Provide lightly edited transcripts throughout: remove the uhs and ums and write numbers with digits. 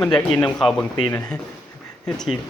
มันอยากอินนำเขาเบิ่งตีนะทีบ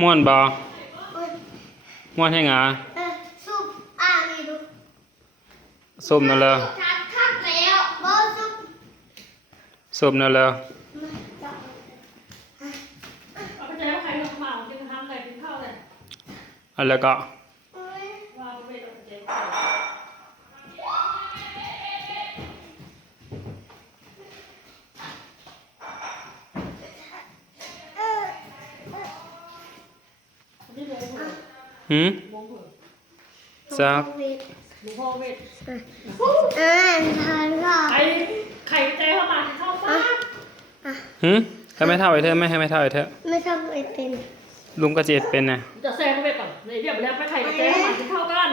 ม่วนบ่ม่วนให้งาซุปอ่านี่ดูส้มนั่นเลยคักแล้วบ่ซุปส้มนั่นเลยเอาไปใจว่าใครหมากินทำอะไรกินข้าวเลยอะไรก็ว่าไปเอาไปใจซักหลวงพ่อเวททานก็ไข่ใจเข้ามาเข้าฟ้าให้ไม่เท่าไอ้เธอไม่ให้ไม่เท่าไอ้เธอไม่ทำไอติมลุงก็เจ็ดเป็นนะจะแซงเวทก่อนเดี๋ยวไปแล้วไปไข่ใจเข้ามาเข้ากัน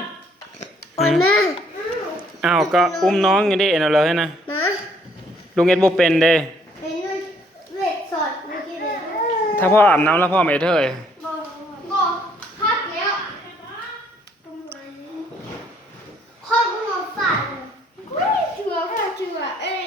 โอ้ยแม่อ้าวก็อุ้มน้องอยู่ดิเอาเลยนะลุงเอ็ดบุเป็นเด้เป็นเวทสดเมื่อกี้เลยถ้าพ่ออาบน้ำแล้วพ่อไม่เท่บอกคักแล้วข้อมือฝันเชื่อเอ้ย